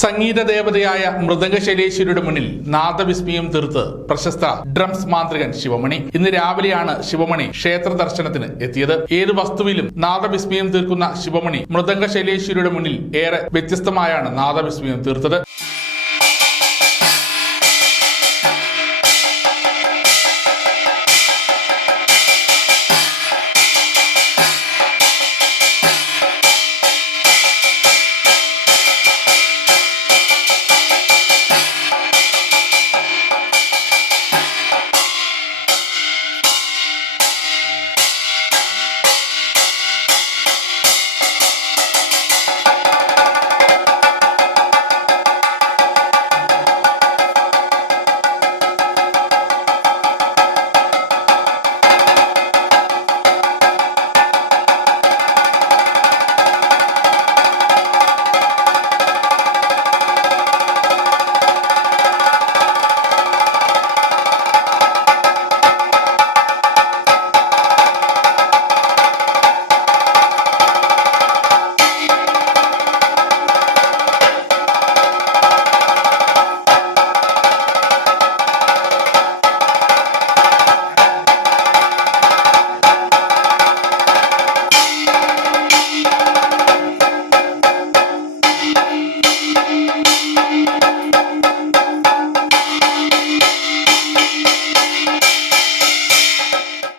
സംഗീത ദേവതയായ മൃദംഗശൈലേശ്വരിയുടെ മുന്നിൽ നാദവിസ്മയം തീർത്ത് പ്രശസ്ത ഡ്രംസ് മാന്ത്രികൻ ശിവമണി. ഇന്ന് രാവിലെയാണ് ശിവമണി ക്ഷേത്ര ദർശനത്തിന് എത്തിയത്. ഏത് വസ്തുവിലും നാദവിസ്മയം തീർക്കുന്ന ശിവമണി മൃദംഗശൈലേശ്വരിയുടെ മുന്നിൽ ഏറെ വ്യത്യസ്തമായാണ് നാദവിസ്മയം തീർത്തത്.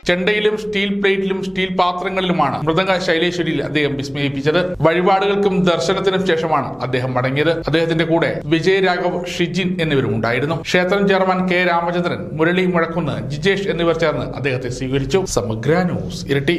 ചെണ്ടയിലും സ്റ്റീൽ പ്ലേറ്റിലും സ്റ്റീൽ പാത്രങ്ങളിലുമാണ് മൃദംഗ ശൈലേശ്വരിയിൽ അദ്ദേഹം വിസ്മയിപ്പിച്ചത്. വഴിപാടുകൾക്കും ദർശനത്തിനും ശേഷമാണ് അദ്ദേഹം മടങ്ങിയത്. അദ്ദേഹത്തിന്റെ കൂടെ വിജയ് രാഘവ്, ഷിജിൻ എന്നിവരും ഉണ്ടായിരുന്നു. ക്ഷേത്രം ചെയർമാൻ കെ രാമചന്ദ്രൻ, മുരളി മുഴക്കുന്ന്, ജിജേഷ് എന്നിവർ ചേർന്ന് അദ്ദേഹത്തെ സ്വീകരിച്ചു. സമഗ്ര ന്യൂസ് ഇരട്ടി.